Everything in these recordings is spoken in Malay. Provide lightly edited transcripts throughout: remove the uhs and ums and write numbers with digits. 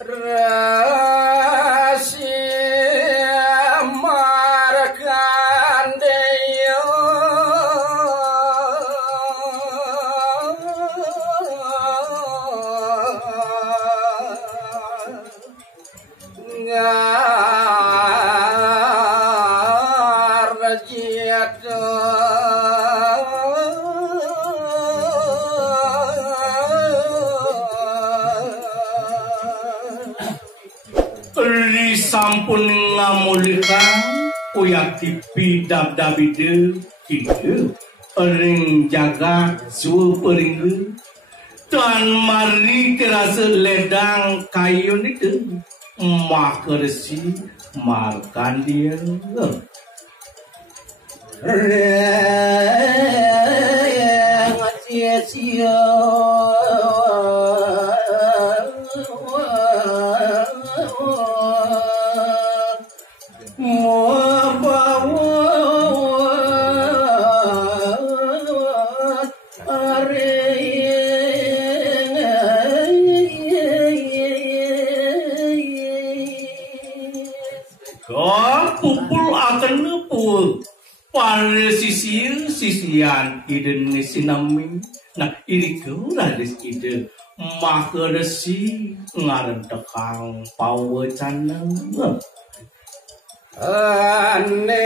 Rahasia Markandeya sampun ngamulihkan uyak tipi dab-dabide kitu ring jagat su pering tuan mari terasa ledang kayu itu makersi markan dia sia-sia pada sisian ide sinami nah ini kuralis ide maka resi ngaran tekang pawacana ane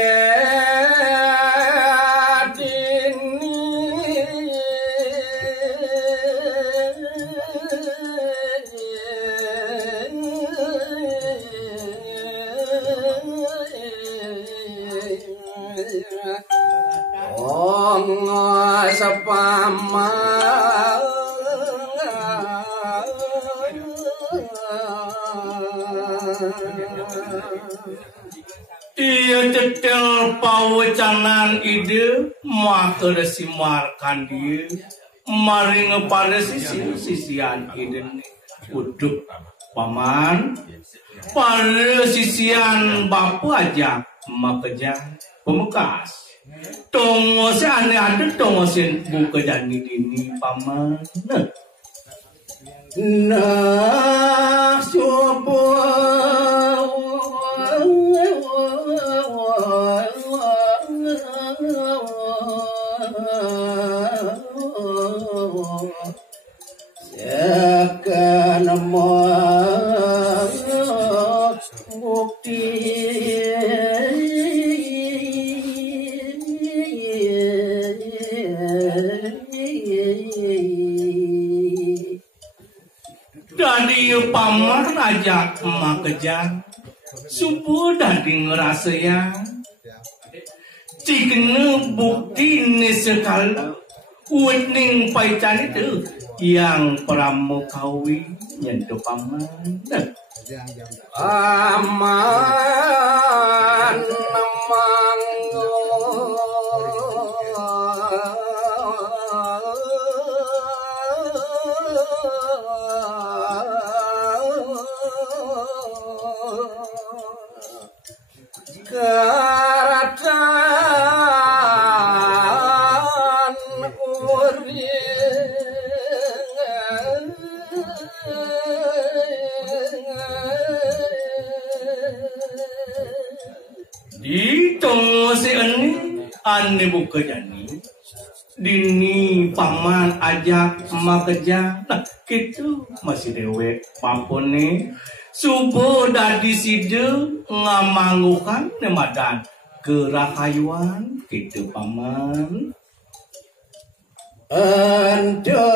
sapama iya cetel pawacanan ide maka resimarkan dia mari ngepada sisian ide uduk paman pada sisian bapak aja makeja pemekas tongos ane ada tongosin buka jani dini paman nah sopo sekan bukti dari paman aja emak kejang subuh dari ngerasa ya cikne bukti ini sekali wening paitan itu yang pramukawi nyentuh paman aman keratan uring di tongsi ane buka jani dini paman ajak makeja nah gitu masih dewek pampone subuh dadi side ngamanggukan nemadan kerakayuan gitu paman anda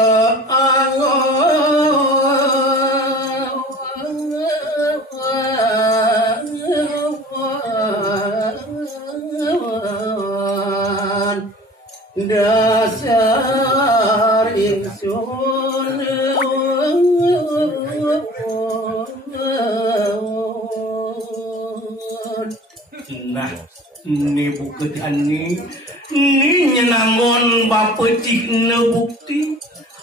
dasar insun nah ini bukti ini nyenangon bapak cikne bukti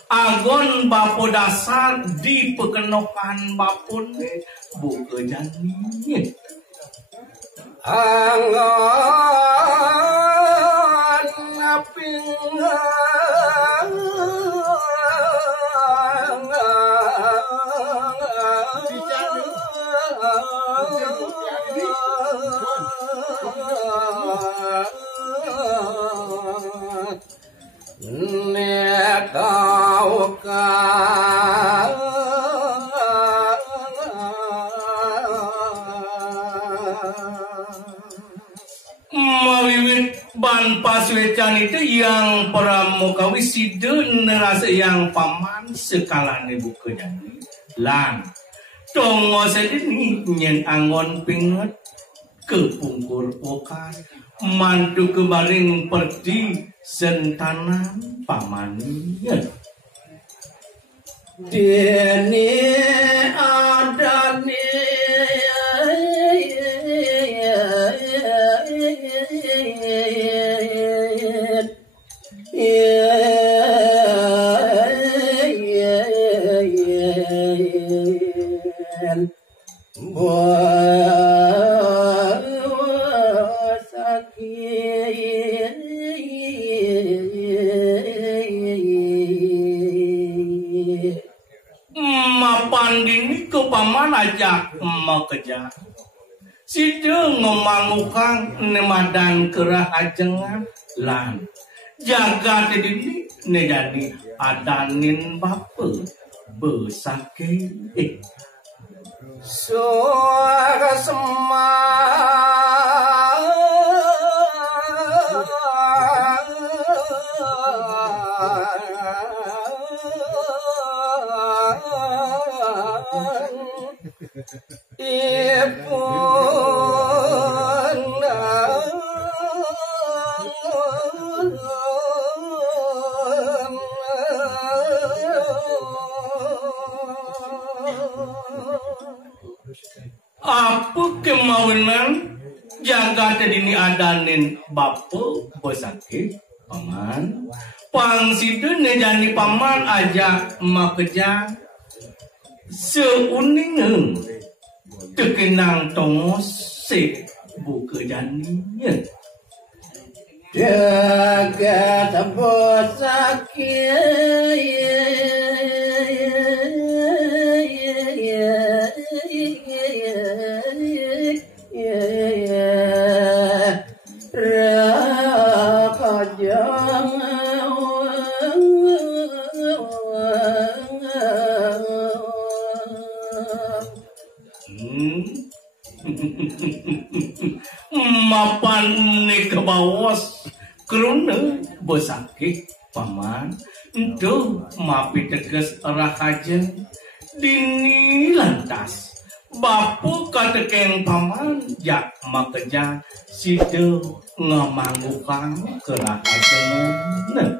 agon bapak dasar di pekenokan bapak buka jani angon aping sauka mawiwit ban paswecan itu yang pramuka wisida nerasa yang paman sekalane buka jani lan tongo sedini nyen angon pinget kepungkur okan mantu kebaring perdi sentanan pamanian dene adane mapan dini ke paman ajak makeja sida ngomangukang nemadan kerah ajengan lan jaga dini ne jadi adanin bapa besake suara apa kemauan jaga tadini adanin bapa besake paman pangsidu nejani paman aja makeja seuningeun tekenang tongos se buka janinya jaga tembus sakit mapan ni kebawas kerana besakit paman itu mapi tegas rakajen dini lantas bapu kata keng paman jak makeja sido ngamangukang kerakajen